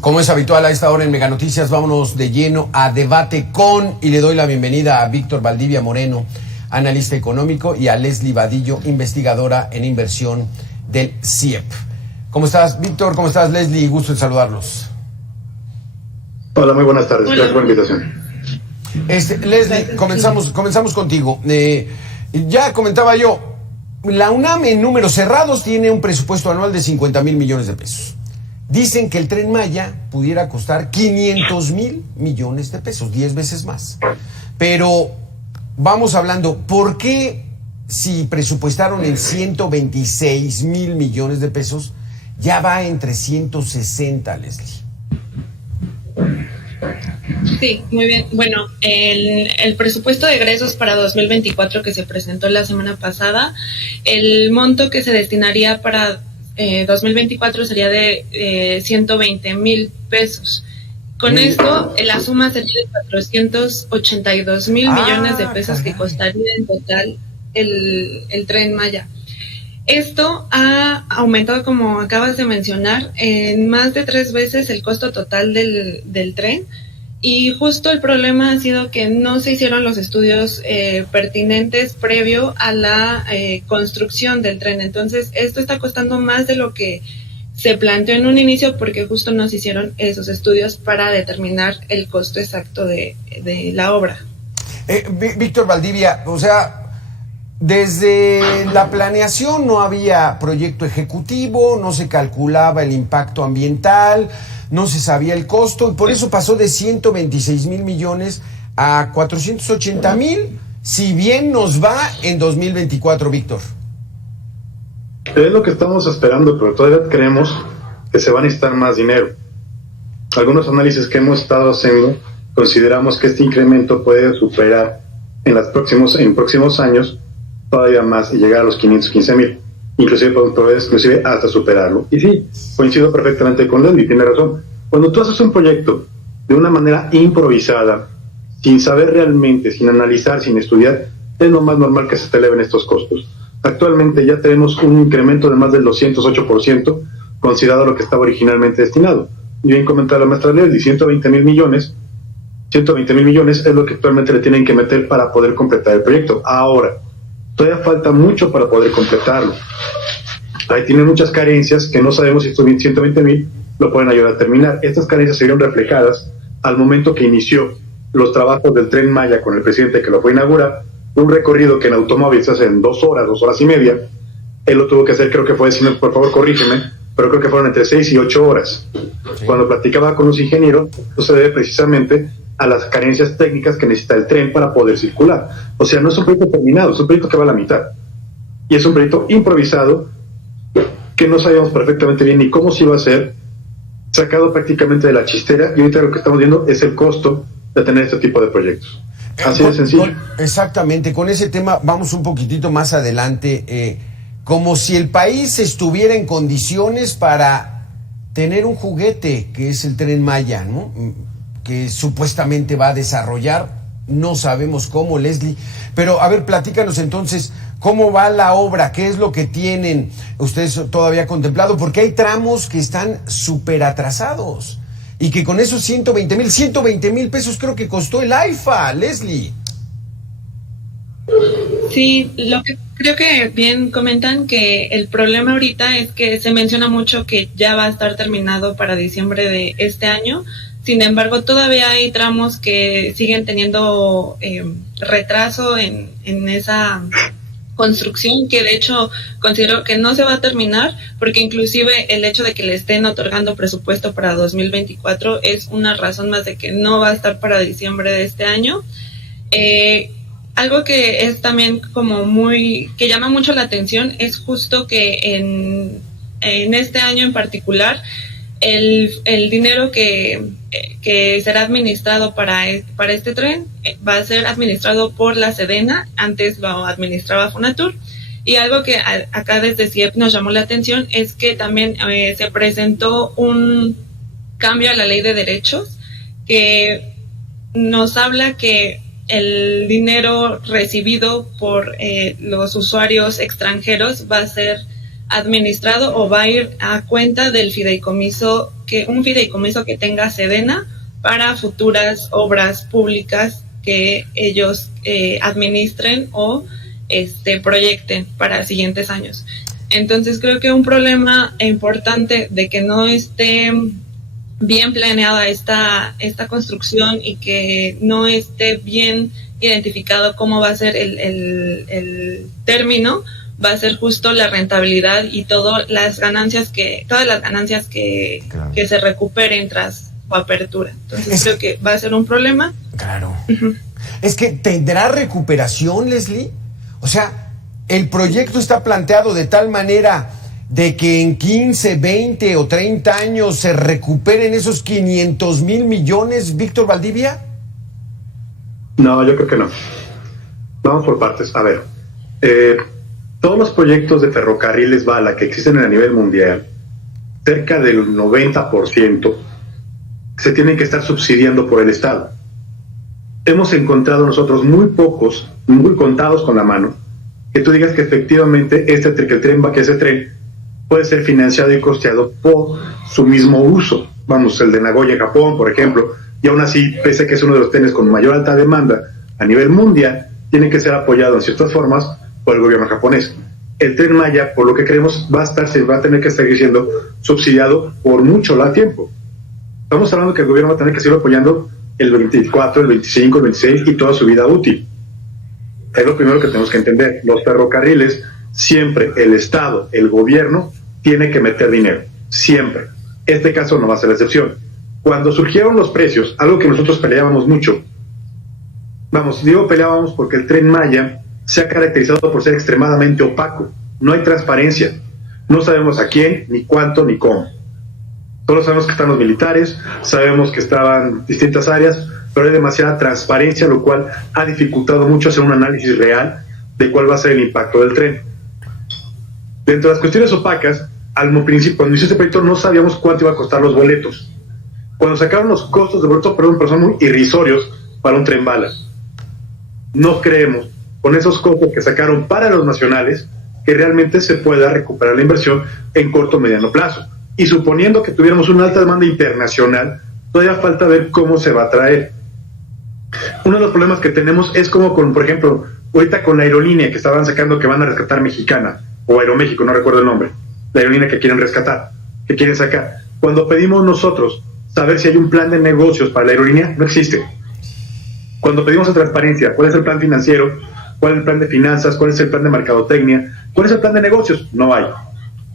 Como es habitual a esta hora en Mega Noticias, vámonos de lleno a debate con, y le doy la bienvenida a Víctor Valdivia Moreno, analista económico, y a Leslie Vadillo, investigadora en inversión del CIEP. ¿Cómo estás, Víctor? ¿Cómo estás, Leslie? Gusto en saludarlos. Hola, muy buenas tardes. Gracias por la invitación. Leslie, comenzamos contigo. Ya comentaba yo, la UNAM en números cerrados tiene un presupuesto anual de 50,000 millones de pesos. Dicen que el Tren Maya pudiera costar 500,000 millones de pesos, 10 veces más. Pero vamos hablando, ¿por qué si presupuestaron en 126,000 millones de pesos, ya va en 360, Leslie? Sí, muy bien. Bueno, el presupuesto de egresos para 2024 que se presentó la semana pasada, el monto que se destinaría para 2024 sería de 120,000 pesos. Con esto, la suma sería de 482,000 millones de pesos que costaría en total el Tren Maya. Esto ha aumentado, como acabas de mencionar, en más de 3 veces el costo total del tren. Y justo el problema ha sido que no se hicieron los estudios pertinentes previo a la construcción del tren. Entonces, esto está costando más de lo que se planteó en un inicio porque justo no se hicieron esos estudios para determinar el costo exacto de la obra. Víctor Valdivia, o sea, desde la planeación no había proyecto ejecutivo, no se calculaba el impacto ambiental, no se sabía el costo, y por eso pasó de 126,000 millones a 480,000, si bien nos va en 2024, Víctor. Es lo que estamos esperando, pero todavía creemos que se va a necesitar más dinero. Algunos análisis que hemos estado haciendo, consideramos que este incremento puede superar en próximos años todavía más y llegar a los 515,000. Inclusive hasta superarlo. Y sí, coincido perfectamente con Leslie, tiene razón. Cuando tú haces un proyecto de una manera improvisada, sin saber realmente, sin analizar, sin estudiar, es lo más normal que se te eleven estos costos. Actualmente ya tenemos un incremento de más del 208%, considerado lo que estaba originalmente destinado. Y bien comentaba la maestra Leslie, 120,000 millones es lo que actualmente le tienen que meter para poder completar el proyecto. Ahora, todavía falta mucho para poder completarlo. Ahí tienen muchas carencias que no sabemos si estos 120,000 lo pueden ayudar a terminar. Estas carencias se vieron reflejadas al momento que inició los trabajos del Tren Maya con el presidente que lo fue a inaugurar, un recorrido que en automóvil se hace en 2 horas y media. Él lo tuvo que hacer, creo que fue, si no, por favor corrígeme, pero creo que fueron entre 6 y 8 horas. Sí. Cuando platicaba con los ingenieros, eso se debe precisamente a las carencias técnicas que necesita el tren para poder circular. O sea, no es un proyecto terminado, es un proyecto que va a la mitad. Y es un proyecto improvisado que no sabíamos perfectamente bien ni cómo se iba a hacer, sacado prácticamente de la chistera, y ahorita lo que estamos viendo es el costo de tener este tipo de proyectos. Así de sencillo. Exactamente, con ese tema vamos un poquitito más adelante, como si el país estuviera en condiciones para tener un juguete que es el Tren Maya, ¿no? Que supuestamente va a desarrollar, no sabemos cómo, Leslie, pero a ver, platícanos entonces, ¿cómo va la obra? ¿Qué es lo que tienen ustedes todavía contemplado? Porque hay tramos que están súper atrasados y que con esos 120,000 pesos creo que costó el AIFA, Leslie. Sí, lo que creo que bien comentan que el problema ahorita es que se menciona mucho que ya va a estar terminado para diciembre de este año. Sin embargo, todavía hay tramos que siguen teniendo retraso en esa construcción, que de hecho considero que no se va a terminar, porque inclusive el hecho de que le estén otorgando presupuesto para 2024 es una razón más de que no va a estar para diciembre de este año. Algo que es también como que llama mucho la atención es justo que en este año en particular el dinero que será administrado para este tren va a ser administrado por la Sedena. Antes lo administraba Fonatur, y algo que acá desde CIEP nos llamó la atención es que también se presentó un cambio a la ley de derechos que nos habla que el dinero recibido por los usuarios extranjeros va a ser administrado o va a ir a cuenta del fideicomiso, un fideicomiso que tenga Sedena para futuras obras públicas que ellos administren o proyecten para siguientes años. Entonces creo que un problema importante de que no esté bien planeada esta construcción y que no esté bien identificado cómo va a ser el término, va a ser justo la rentabilidad y todas las ganancias que se recuperen tras su apertura. Entonces creo que va a ser un problema. Claro. Uh-huh. Es que ¿tendrá recuperación, Leslie? O sea, el proyecto está planteado de tal manera de que en 15, 20 o 30 años se recuperen esos 500,000 millones, Víctor Valdivia. No, yo creo que no. Vamos por partes. A ver, todos los proyectos de ferrocarriles bala que existen a nivel mundial, cerca del 90%, se tienen que estar subsidiando por el Estado. Hemos encontrado nosotros muy pocos, muy contados con la mano, que tú digas que efectivamente ese tren puede ser financiado y costeado por su mismo uso. Vamos, el de Nagoya en Japón, por ejemplo, y aún así, pese a que es uno de los trenes con mayor alta demanda a nivel mundial, tiene que ser apoyado en ciertas formas por el gobierno japonés. El Tren Maya, por lo que creemos, va a tener que seguir siendo subsidiado por mucho tiempo. Estamos hablando que el gobierno va a tener que seguir apoyando el 24, el 25, el 26 y toda su vida útil. Es lo primero que tenemos que entender. Los ferrocarriles, siempre el Estado, el gobierno, tiene que meter dinero. Siempre. Este caso no va a ser la excepción. Cuando surgieron los precios, algo que nosotros peleábamos mucho, peleábamos porque el Tren Maya se ha caracterizado por ser extremadamente opaco. No hay transparencia. No sabemos a quién, ni cuánto, ni cómo. Solo sabemos que están los militares, sabemos que estaban distintas áreas, pero hay demasiada transparencia, lo cual ha dificultado mucho hacer un análisis real de cuál va a ser el impacto del tren. Dentro de las cuestiones opacas, al principio, cuando inició este proyecto, no sabíamos cuánto iba a costar los boletos. Cuando sacaron los costos de boletos, pero son muy irrisorios para un tren bala. No creemos, con esos costos que sacaron para los nacionales, que realmente se pueda recuperar la inversión en corto o mediano plazo. Y suponiendo que tuviéramos una alta demanda internacional, todavía falta ver cómo se va a traer. Uno de los problemas que tenemos es como por ejemplo, ahorita con la aerolínea que estaban sacando que van a rescatar Mexicana, o Aeroméxico, no recuerdo el nombre, la aerolínea que quieren rescatar, que quieren sacar. Cuando pedimos nosotros saber si hay un plan de negocios para la aerolínea, no existe. Cuando pedimos la transparencia, ¿cuál es el plan financiero? ¿Cuál es el plan de finanzas? ¿Cuál es el plan de mercadotecnia? ¿Cuál es el plan de negocios? No hay.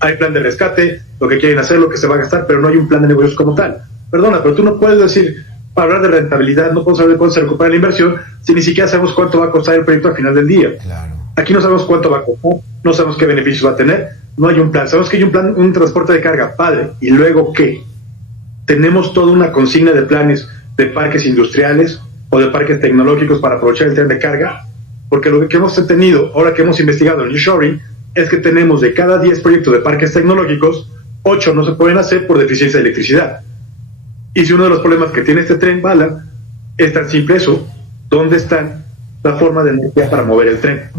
Hay plan de rescate, lo que quieren hacer, lo que se va a gastar, pero no hay un plan de negocios como tal. Perdona, pero tú no puedes decir, para hablar de rentabilidad, no podemos saber de cuándo se recupera la inversión si ni siquiera sabemos cuánto va a costar el proyecto al final del día. Claro. Aquí no sabemos cuánto va a costar, no sabemos qué beneficios va a tener, no hay un plan. Sabemos que hay un plan, un transporte de carga, padre, ¿y luego qué? Tenemos toda una consigna de planes de parques industriales o de parques tecnológicos para aprovechar el tren de carga, porque lo que hemos tenido, ahora que hemos investigado el nearshoring, es que tenemos de cada 10 proyectos de parques tecnológicos, 8 no se pueden hacer por deficiencia de electricidad. Y si uno de los problemas que tiene este tren bala es tan simple eso, ¿dónde está la forma de energía para mover el tren?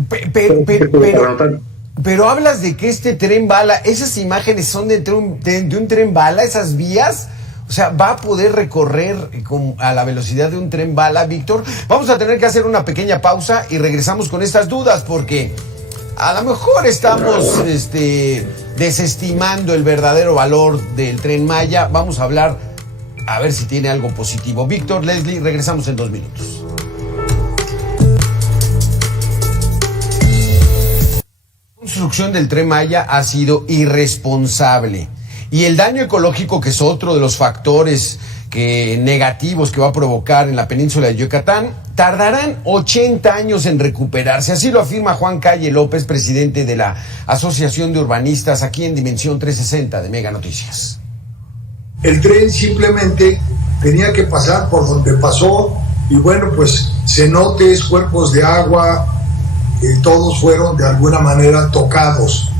Pero hablas de que este tren bala, esas imágenes son de un tren bala, esas vías, o sea, ¿va a poder recorrer a la velocidad de un tren bala, Víctor? Vamos a tener que hacer una pequeña pausa y regresamos con estas dudas, porque a lo mejor estamos desestimando el verdadero valor del Tren Maya. Vamos a hablar, a ver si tiene algo positivo. Víctor, Leslie, regresamos en 2 minutos. La construcción del Tren Maya ha sido irresponsable. Y el daño ecológico, que es otro de los factores negativos que va a provocar en la península de Yucatán, tardarán 80 años en recuperarse. Así lo afirma Juan Calle López, presidente de la Asociación de Urbanistas, aquí en Dimensión 360 de Mega Noticias. El tren simplemente tenía que pasar por donde pasó y bueno, pues cenotes, cuerpos de agua, todos fueron de alguna manera tocados.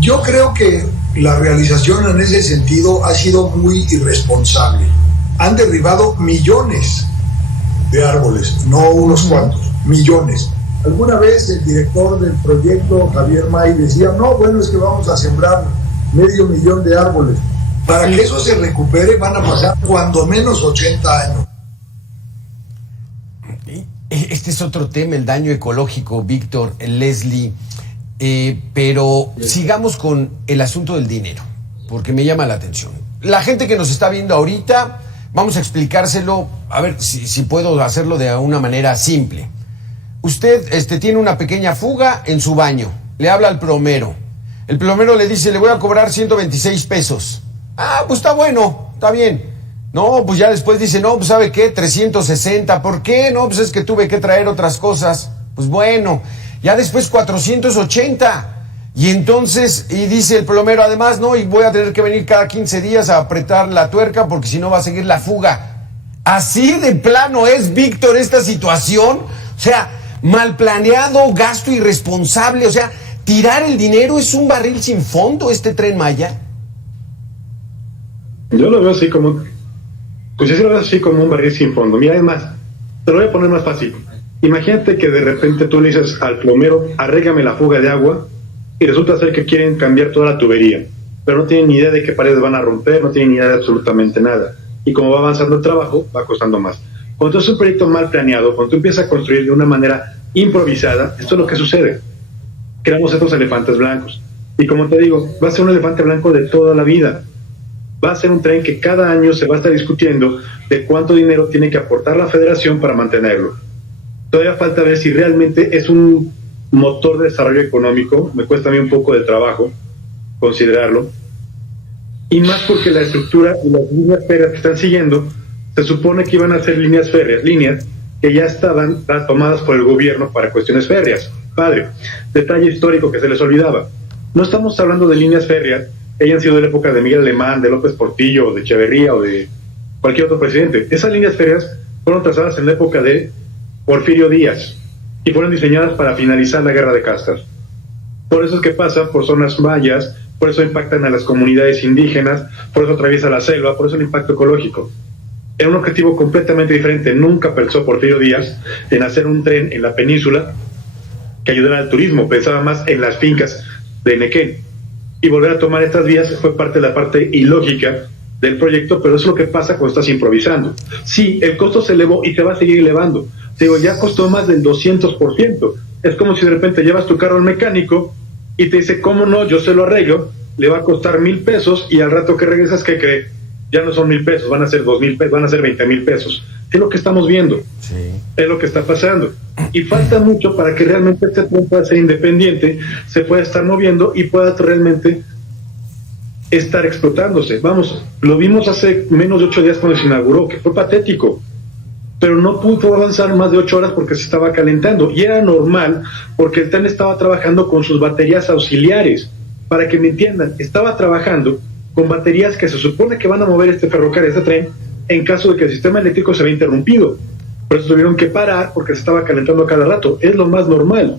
Yo creo que la realización en ese sentido ha sido muy irresponsable. Han derribado millones de árboles, no unos cuantos, millones. Alguna vez el director del proyecto, Javier May, decía, no, bueno, es que vamos a sembrar 500,000 de árboles. Para que eso se recupere van a pasar cuando menos 80 años. Este es otro tema, el daño ecológico, Víctor, Leslie, pero sigamos con el asunto del dinero, porque me llama la atención. La gente que nos está viendo ahorita, vamos a explicárselo, a ver si puedo hacerlo de una manera simple. Usted tiene una pequeña fuga en su baño, le habla al plomero. El plomero le dice, le voy a cobrar 126 pesos. Ah, pues está bueno, está bien. No, pues ya después dice, no, pues ¿sabe qué? 360, ¿por qué? No, pues es que tuve que traer otras cosas. Pues bueno, ya después 480. Y entonces, y dice el plomero, además, no, y voy a tener que venir cada 15 días a apretar la tuerca porque si no va a seguir la fuga. Así de plano es, Víctor, esta situación. O sea, mal planeado, gasto irresponsable, o sea, tirar el dinero es un barril sin fondo, este Tren Maya. Yo lo veo así como, pues yo lo veo así como un barril sin fondo. Mira, además, te lo voy a poner más fácil. Imagínate que de repente tú le dices al plomero, arréglame la fuga de agua, y resulta ser que quieren cambiar toda la tubería, pero no tienen ni idea de qué paredes van a romper, no tienen ni idea de absolutamente nada. Y como va avanzando el trabajo, va costando más. Cuando es un proyecto mal planeado, cuando tú empiezas a construir de una manera improvisada, esto es lo que sucede. Creamos estos elefantes blancos. Y como te digo, va a ser un elefante blanco de toda la vida. Va a ser un tren que cada año se va a estar discutiendo de cuánto dinero tiene que aportar la federación para mantenerlo. Todavía falta ver si realmente es un motor de desarrollo económico. Me cuesta a mí un poco de trabajo considerarlo. Y más porque la estructura y las líneas férreas que están siguiendo, se supone que iban a ser líneas férreas, líneas que ya estaban tomadas por el gobierno para cuestiones férreas. Padre, detalle histórico que se les olvidaba. No estamos hablando de líneas férreas que hayan sido de la época de Miguel Alemán, de López Portillo, de Echeverría o de cualquier otro presidente. Esas líneas férreas fueron trazadas en la época de Porfirio Díaz y fueron diseñadas para finalizar la guerra de castas. Por eso es que pasan por zonas mayas, por eso impactan a las comunidades indígenas, por eso atraviesa la selva, por eso el impacto ecológico. Era un objetivo completamente diferente. Nunca pensó Porfirio Díaz en hacer un tren en la península que ayudara al turismo, pensaba más en las fincas de Nequén. Y volver a tomar estas vías fue parte de la parte ilógica del proyecto, pero eso es lo que pasa cuando estás improvisando. Sí, el costo se elevó y se va a seguir elevando. Digo, ya costó más del 200%. Es como si de repente llevas tu carro al mecánico y te dice, ¿cómo no? Yo se lo arreglo, le va a costar 1,000 pesos y al rato que regresas, ¿qué cree? Ya no son 1,000 pesos, van a ser 2,000 pesos, van a ser 20,000 pesos. Es lo que estamos viendo. Sí. Es lo que está pasando. Y falta mucho para que realmente este tren pueda ser independiente, se pueda estar moviendo y pueda realmente estar explotándose. Vamos, lo vimos hace menos de 8 días cuando se inauguró, que fue patético, pero no pudo avanzar más de 8 horas porque se estaba calentando. Y era normal porque el tren estaba trabajando con sus baterías auxiliares. Para que me entiendan, estaba trabajando con baterías que se supone que van a mover este ferrocarril, este tren, en caso de que el sistema eléctrico se vea interrumpido. Por eso tuvieron que parar porque se estaba calentando a cada rato. Es lo más normal.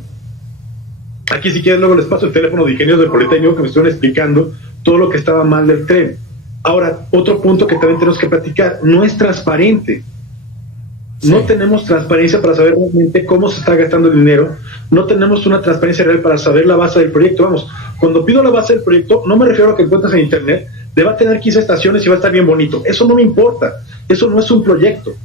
Aquí si quieres luego les paso el teléfono de ingenieros del Politécnico que me estuvieron explicando todo lo que estaba mal del tren. Ahora, otro punto que también tenemos que platicar, no es transparente. Sí. No tenemos transparencia para saber realmente cómo se está gastando el dinero, no tenemos una transparencia real para saber la base del proyecto. Vamos, cuando pido la base del proyecto, no me refiero a lo que encuentras en internet, de va a tener 15 estaciones y va a estar bien bonito. Eso no me importa, eso no es un proyecto.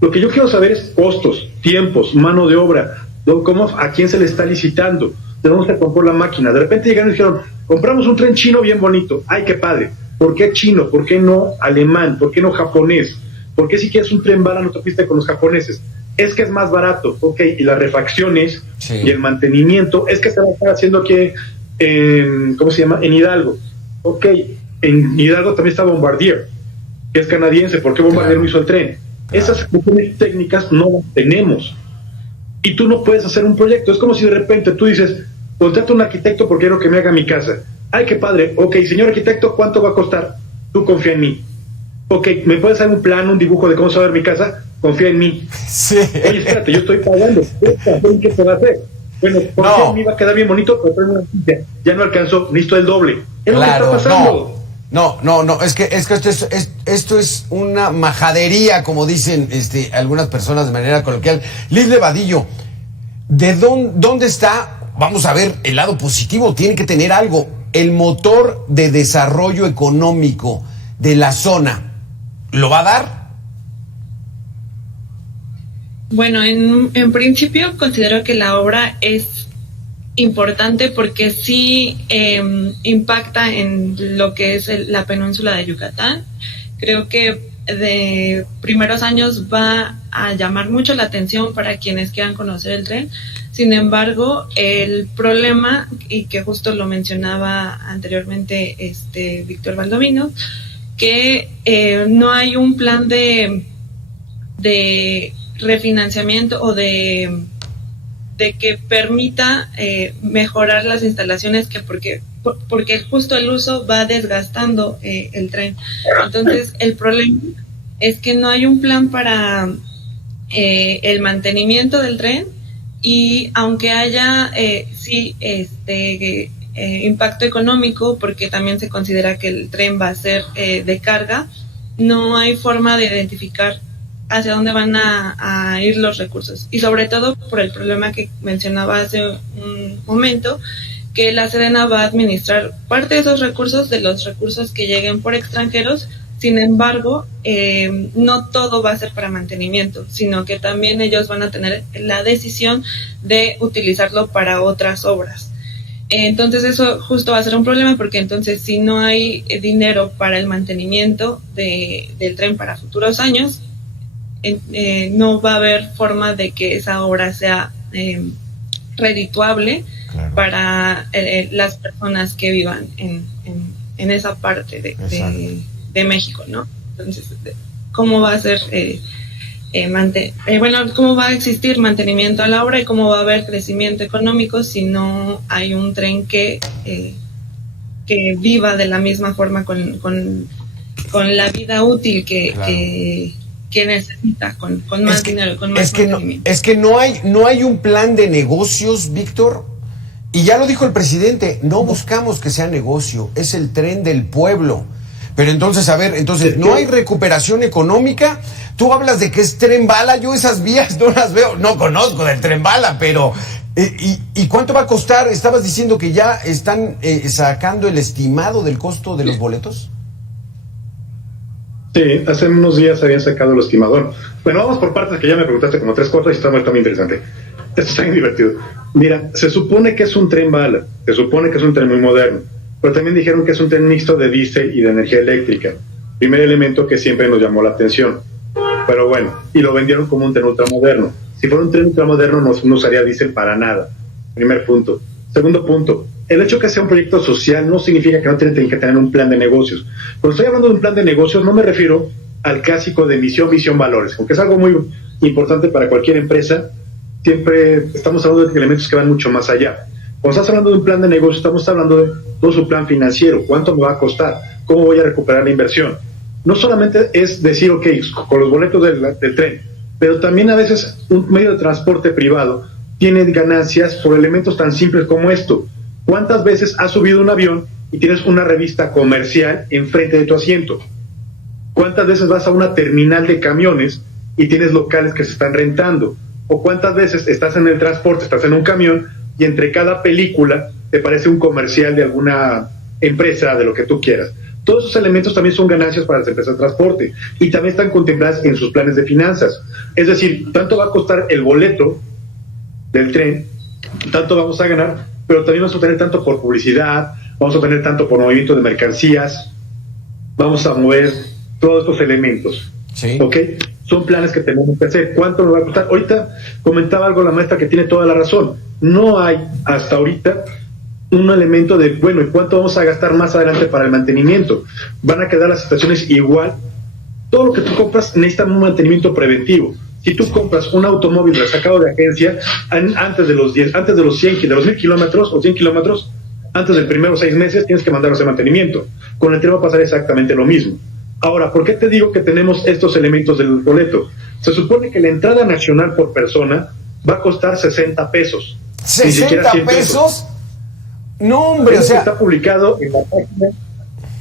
Lo que yo quiero saber es costos, tiempos, mano de obra, cómo, a quién se le está licitando, de dónde se compró la máquina. De repente llegaron y dijeron, compramos un tren chino bien bonito. ¡Ay, qué padre! ¿Por qué chino? ¿Por qué no alemán? ¿Por qué no japonés? ¿Por qué si quieres un tren bala no te fuiste con los japoneses? Es que es más barato, ok, y las refacciones sí. Y el mantenimiento, es que se va a estar haciendo aquí en, ¿cómo se llama? En Hidalgo. Ok, en Hidalgo también está Bombardier, que es canadiense. ¿Por qué Bombardier no hizo el tren? Esas cuestiones técnicas no las tenemos. Y tú no puedes hacer un proyecto. Es como si de repente tú dices, contrata un arquitecto porque quiero que me haga mi casa. Ay, qué padre. Ok, señor arquitecto, ¿cuánto va a costar? Tú confía en mí. Ok, ¿me puedes dar un plan, un dibujo de cómo se va a ver mi casa? Confía en mí. Sí. Oye, espérate, yo estoy pagando. ¿Qué se va a hacer? Bueno, confía en mí, va a quedar bien bonito, pero ya no alcanzó, necesito el doble. Es lo que está pasando. No, es que esto es una majadería, como dicen algunas personas de manera coloquial. Liz Levadillo, ¿Dónde está? Vamos a ver, el lado positivo tiene que tener algo. El motor de desarrollo económico de la zona, ¿lo va a dar? Bueno, en principio considero que la obra es importante porque sí impacta en lo que es la península de Yucatán. Creo que de primeros años va a llamar mucho la atención para quienes quieran conocer el tren. Sin embargo, el problema, y que justo lo mencionaba anteriormente Víctor Valdovinos, que no hay un plan de refinanciamiento o de que permita mejorar las instalaciones, porque justo el uso va desgastando el tren. Entonces, el problema es que no hay un plan para el mantenimiento del tren, y aunque haya impacto económico, porque también se considera que el tren va a ser de carga, no hay forma de identificar hacia dónde van a ir los recursos, y sobre todo por el problema que mencionaba hace un momento, que la Sedena va a administrar parte de esos recursos, de los recursos que lleguen por extranjeros. Sin embargo, no todo va a ser para mantenimiento, sino que también ellos van a tener la decisión de utilizarlo para otras obras. Entonces eso justo va a ser un problema, porque entonces si no hay dinero para el mantenimiento del tren para futuros años, no va a haber forma de que esa obra sea redituable, claro, para las personas que vivan en esa parte de México, ¿no? Entonces, ¿cómo va a ser cómo va a existir mantenimiento a la obra, y cómo va a haber crecimiento económico si no hay un tren que viva de la misma forma con la vida útil que necesita, con más dinero, con más mantenimiento? Es que no hay un plan de negocios, Víctor, y ya lo dijo el presidente, no buscamos que sea negocio, es el tren del pueblo. Pero entonces, a ver, no hay recuperación económica. Tú hablas de que es tren bala, yo esas vías no las veo, no conozco del tren bala, pero ¿y cuánto va a costar? Estabas diciendo que ya están sacando el estimado del costo de los boletos. Sí, hace unos días habían sacado el estimador. Bueno, vamos por partes, que ya me preguntaste como 3 cosas y está muy interesante. Esto está bien divertido. Mira, se supone que es un tren bala, se supone que es un tren muy moderno, pero también dijeron que es un tren mixto de diésel y de energía eléctrica. Primer elemento que siempre nos llamó la atención. Pero bueno, y lo vendieron como un tren ultramoderno. Si fuera un tren ultramoderno no usaría diésel para nada. Primer punto. Segundo punto, el hecho que sea un proyecto social no significa que no tienen que tener un plan de negocios. Cuando estoy hablando de un plan de negocios no me refiero al clásico de misión, visión, valores, aunque es algo muy importante para cualquier empresa. Siempre estamos hablando de elementos que van mucho más allá. Cuando estás hablando de un plan de negocio, estamos hablando de todo su plan financiero, cuánto me va a costar, cómo voy a recuperar la inversión. No solamente es decir, ok, con los boletos del tren, pero también a veces un medio de transporte privado tiene ganancias por elementos tan simples como esto. ¿Cuántas veces has subido un avión y tienes una revista comercial enfrente de tu asiento? ¿Cuántas veces vas a una terminal de camiones y tienes locales que se están rentando? ¿O cuántas veces estás en el transporte, estás en un camión y entre cada película te parece un comercial de alguna empresa, de lo que tú quieras? Todos esos elementos también son ganancias para las empresas de transporte y también están contempladas en sus planes de finanzas. Es decir, tanto va a costar el boleto del tren, tanto vamos a ganar, pero también vamos a tener tanto por publicidad, vamos a tener tanto por movimiento de mercancías, vamos a mover todos estos elementos. Sí. ¿Ok? Son planes que tenemos que hacer. ¿Cuánto nos va a costar? Ahorita comentaba algo la maestra que tiene toda la razón. No hay hasta ahorita un elemento de, bueno, ¿y cuánto vamos a gastar más adelante para el mantenimiento? Van a quedar las estaciones igual. Todo lo que tú compras necesita un mantenimiento preventivo. Si tú compras un automóvil resacado de agencia, antes de los 100, de los 1000 kilómetros o 100 kilómetros, antes del primeros 6 meses tienes que mandarlo a hacer mantenimiento. Con el tren va a pasar exactamente lo mismo. Ahora, ¿por qué te digo que tenemos estos elementos del boleto? Se supone que la entrada nacional por persona va a costar 60 pesos. ¿60 pesos? No, hombre, eso está publicado en la página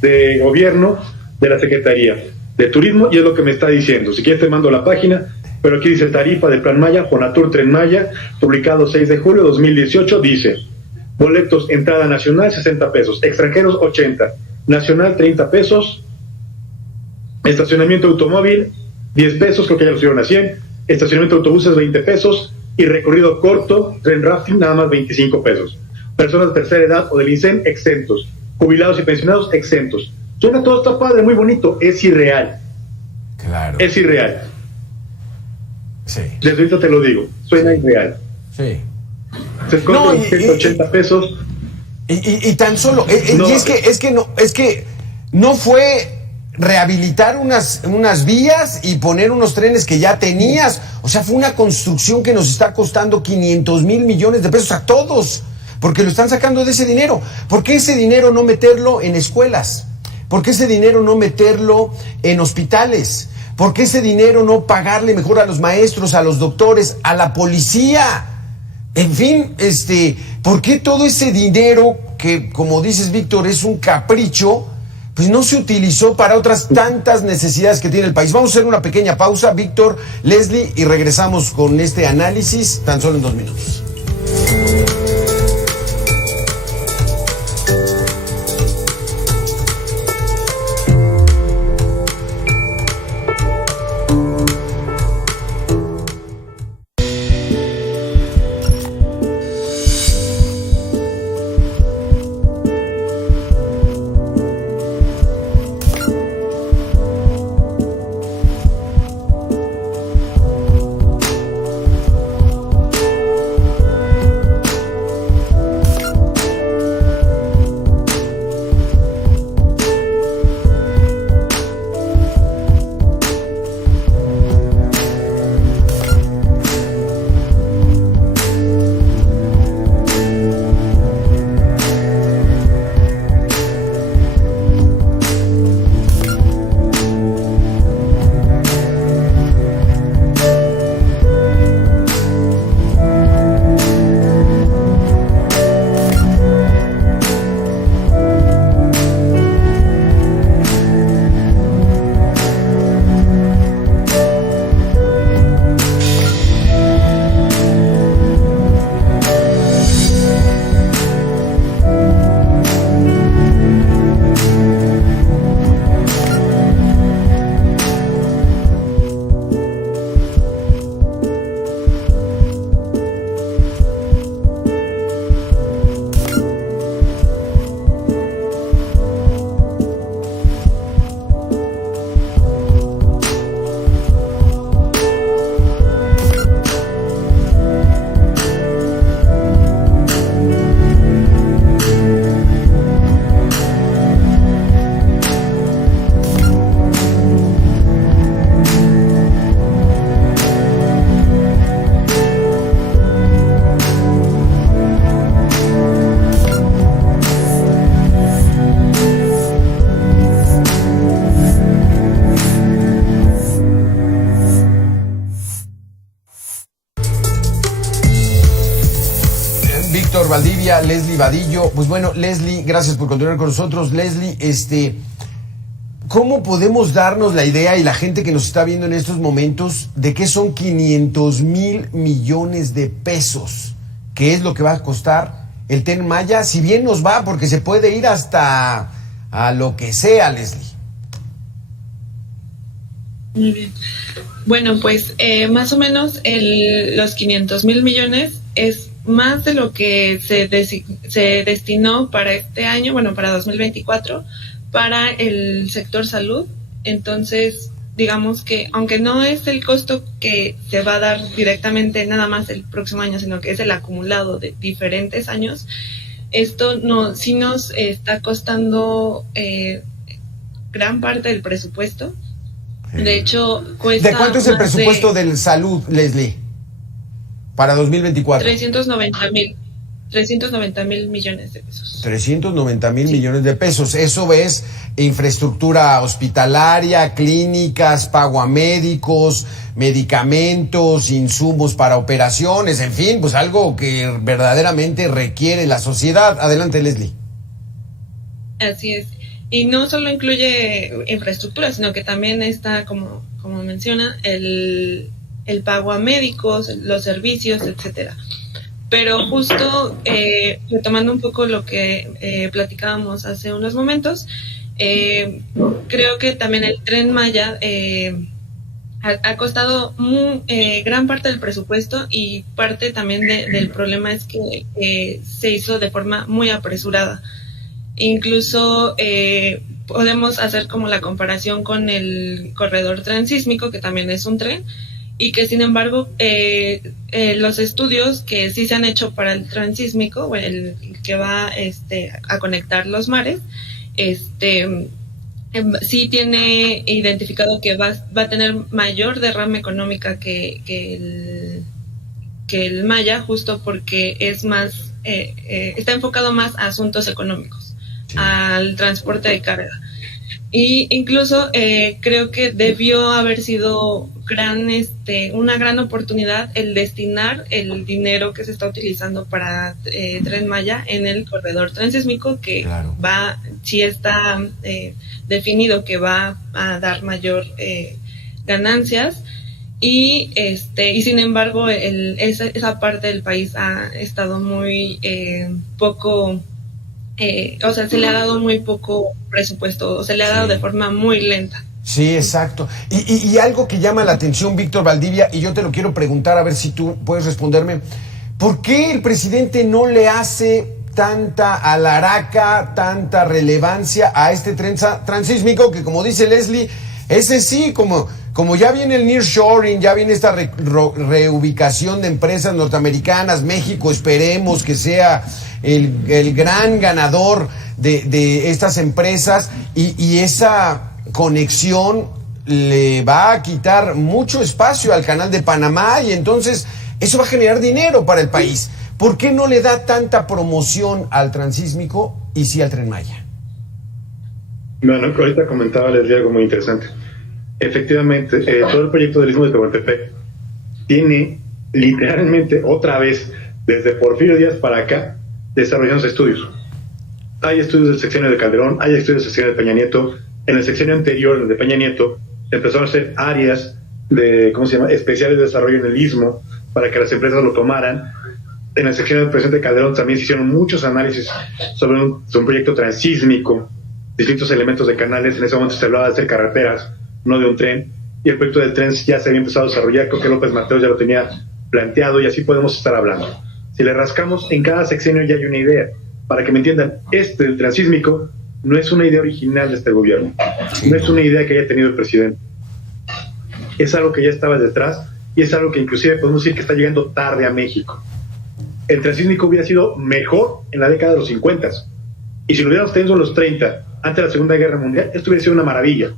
de gobierno de la Secretaría de Turismo y es lo que me está diciendo. Si quieres te mando la página Pero aquí dice tarifa de Plan Maya, Fonatur Tren Maya, publicado 6 de julio de 2018, dice: boletos entrada nacional 60 pesos, extranjeros 80, nacional 30 pesos, estacionamiento automóvil 10 pesos, creo que ya lo subieron a 100, estacionamiento de autobuses 20 pesos y recorrido corto, tren rafting nada más 25 pesos. Personas de tercera edad o del INSEN exentos, jubilados y pensionados exentos. Suena todo, está padre, muy bonito, es irreal. Claro. Es irreal. Sí. Desde ahorita te lo digo, suena irreal. Sí. Se No, escogen 180 pesos. Y tan solo, No, y es que no fue rehabilitar unas vías y poner unos trenes que ya tenías. O sea, fue una construcción que nos está costando 500 mil millones de pesos a todos, porque lo están sacando de ese dinero. ¿Por qué ese dinero no meterlo en escuelas? ¿Por qué ese dinero no meterlo en hospitales? ¿Por qué ese dinero no pagarle mejor a los maestros, a los doctores, a la policía? En fin, ¿por qué todo ese dinero que, como dices, Víctor, es un capricho, pues no se utilizó para otras tantas necesidades que tiene el país? Vamos a hacer una pequeña pausa, Víctor, Leslie, y regresamos con este análisis tan solo en 2 minutos. Víctor Valdivia, Leslie Vadillo. Pues bueno, Leslie, gracias por continuar con nosotros. Leslie, ¿cómo podemos darnos la idea y la gente que nos está viendo en estos momentos de qué son 500 mil millones de pesos? ¿Qué es lo que va a costar el Tren Maya? Si bien nos va, porque se puede ir hasta a lo que sea, Leslie. Muy bien. Bueno, pues más o menos los 500 mil millones es más de lo que se destinó para este año, bueno, para 2024, para el sector salud. Entonces, digamos que, aunque no es el costo que se va a dar directamente nada más el próximo año, sino que es el acumulado de diferentes años, esto sí nos está costando gran parte del presupuesto. De hecho, cuesta... ¿De cuánto es el presupuesto del salud, Leslie, para 2024? 390 mil millones de pesos. 390 mil millones de pesos. Eso es infraestructura hospitalaria, clínicas, pago a médicos, medicamentos, insumos para operaciones, en fin, pues algo que verdaderamente requiere la sociedad. Adelante, Leslie. Así es. Y no solo incluye infraestructura, sino que también está, como menciona, el el pago a médicos, los servicios, etcétera. Pero justo retomando un poco lo que platicábamos hace unos momentos, creo que también el Tren Maya ha costado gran parte del presupuesto, y parte también del problema es que se hizo de forma muy apresurada. Incluso podemos hacer como la comparación con el corredor transísmico, que también es un tren, y que sin embargo los estudios que sí se han hecho para el transísmico, el que va a conectar los mares, sí tiene identificado que va a tener mayor derrama económica que el Maya, justo porque es más está enfocado más a asuntos económicos, sí, al transporte de carga. Y incluso creo que debió haber sido una gran oportunidad el destinar el dinero que se está utilizando para Tren Maya en el corredor transísmico, que claro, sí está definido que va a dar mayor ganancias, y sin embargo esa parte del país ha estado muy poco, o sea, se le ha dado muy poco presupuesto, o se le ha dado de forma muy lenta. Sí, exacto. Y algo que llama la atención, Víctor Valdivia, y yo te lo quiero preguntar, a ver si tú puedes responderme, ¿por qué el presidente no le hace tanta alaraca, tanta relevancia a este tren transísmico que, como dice Leslie, ese sí, como ya viene el nearshoring, ya viene esta reubicación de empresas norteamericanas, México esperemos que sea el gran ganador de estas empresas, y esa conexión le va a quitar mucho espacio al canal de Panamá, y entonces eso va a generar dinero para el país. ¿Por qué no le da tanta promoción al transísmico y sí al Tren Maya? Bueno, ahorita comentaba Leslie algo muy interesante. Efectivamente, todo el proyecto del Istmo de Tehuantepec tiene literalmente otra vez, desde Porfirio Díaz para acá, desarrollándose estudios. Hay estudios del sexenio de Calderón, hay estudios del sexenio de Peña Nieto. En el sexenio anterior, el de Peña Nieto, empezaron a hacer áreas de, especiales de desarrollo en el Istmo para que las empresas lo tomaran. En el sexenio del presidente Calderón también se hicieron muchos análisis sobre un proyecto transísmico, distintos elementos de canales. En ese momento se hablaba de hacer carreteras, no de un tren, y el proyecto del tren ya se había empezado a desarrollar. Creo que López Mateos ya lo tenía planteado, y así podemos estar hablando. Si le rascamos, en cada sexenio ya hay una idea. Para que me entiendan, el transísmico no es una idea original de este gobierno, no es una idea que haya tenido el presidente, es algo que ya estaba detrás, y es algo que inclusive podemos decir que está llegando tarde a México. El transísmico hubiera sido mejor en la década de los 50, y si lo hubiéramos tenido en los 30, antes de la Segunda Guerra Mundial, esto hubiera sido una maravilla.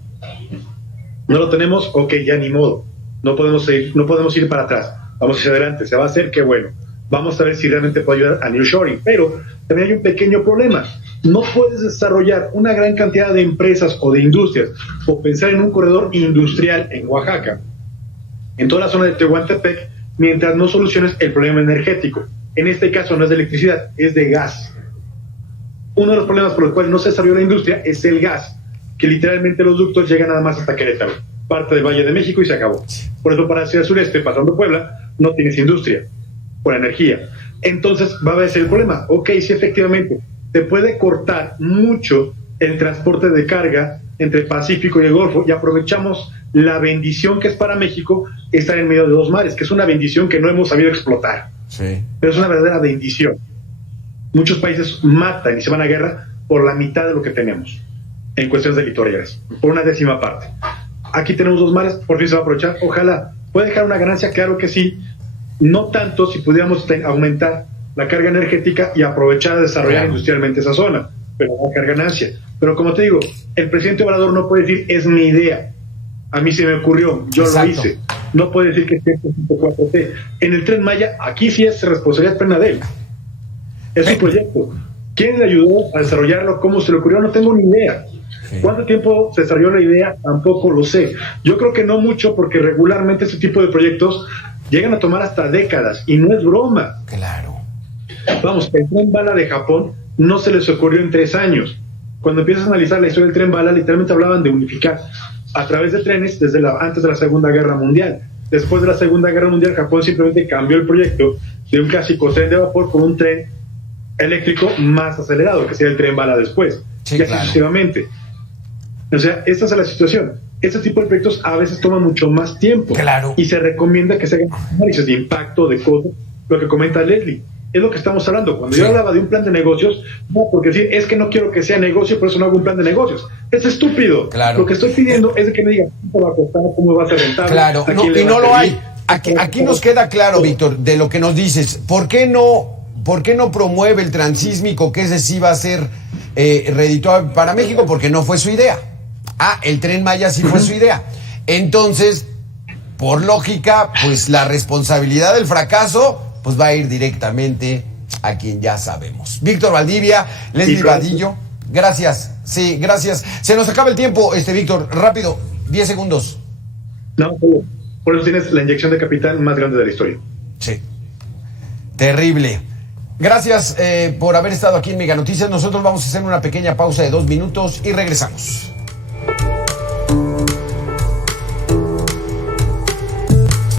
No lo tenemos, ok, ya ni modo, no podemos ir para atrás, vamos hacia adelante, se va a hacer, qué bueno, vamos a ver si realmente puede ayudar a nearshoring. Pero también hay un pequeño problema: no puedes desarrollar una gran cantidad de empresas o de industrias o pensar en un corredor industrial en Oaxaca, en toda la zona de Tehuantepec, mientras no soluciones el problema energético. En este caso no es de electricidad, es de gas. Uno de los problemas por los cuales no se desarrolló la industria es el gas, que literalmente los ductos llegan nada más hasta Querétaro, parte del Valle de México, y se acabó. Por eso para hacia el sureste, pasando Puebla, no tienes industria por energía. Entonces va a ser el problema. Ok, sí, efectivamente se puede cortar mucho el transporte de carga entre el Pacífico y el Golfo, y aprovechamos la bendición que es para México estar en medio de dos mares, que es una bendición que no hemos sabido explotar. Sí. Pero es una verdadera bendición. Muchos países matan y se van a guerra por la mitad de lo que tenemos en cuestiones de litorales, por una décima parte. Aquí tenemos dos mares, por fin se va a aprovechar. Ojalá puede dejar una ganancia, claro que sí, no tanto si pudiéramos aumentar la carga energética y aprovechar a desarrollar industrialmente esa zona, pero va a dejar ganancia. Pero como te digo, el presidente Obrador no puede decir es mi idea, a mí se me ocurrió, yo lo hice. No puede decir que esté 4T. En el Tren Maya, aquí sí es responsabilidad plena de él. Es un proyecto. ¿Quién le ayudó a desarrollarlo? ¿Cómo se le ocurrió? No tengo ni idea. ¿Cuánto tiempo se desarrolló la idea? Tampoco lo sé. Yo creo que no mucho, porque regularmente este tipo de proyectos llegan a tomar hasta décadas, y no es broma. Claro. Vamos, el Tren Bala de Japón no se les ocurrió en 3 años. Cuando empiezas a analizar la historia del Tren Bala, literalmente hablaban de unificar a través de trenes desde antes de la Segunda Guerra Mundial. Después de la Segunda Guerra Mundial, Japón simplemente cambió el proyecto de un clásico tren de vapor por un tren eléctrico más acelerado, que sería el tren bala después, Sí, y así claro. sucesivamente. O sea, esta es la situación. Este tipo de proyectos a veces toman mucho más tiempo. Claro. Y se recomienda que se hagan análisis de impacto, de costo, lo que comenta Leslie. Es lo que estamos hablando. Cuando Sí. yo hablaba de un plan de negocios, no, porque decir, es que no quiero que sea negocio, por eso no hago un plan de negocios. Es estúpido. Claro. Lo que estoy pidiendo es de que me digan cuánto va a costar, cómo va a ser rentable. Claro, a no, quién le y va no a lo servir. hay. Aquí nos queda claro, Víctor, de lo que nos dices. ¿Por qué no promueve el transísmico, que ese sí va a ser redituable para México? Porque no fue su idea. El Tren Maya sí fue su idea. Entonces, por lógica, pues la responsabilidad del fracaso pues va a ir directamente a quien ya sabemos. Víctor Valdivia, Leslie Sí, Vadillo, gracias. Sí, gracias. Se nos acaba el tiempo, Víctor, rápido, 10 segundos. No, por eso tienes la inyección de capital más grande de la historia. Sí. Terrible. Gracias por haber estado aquí en Mega Noticias. Nosotros vamos a hacer una pequeña pausa de 2 minutos y regresamos.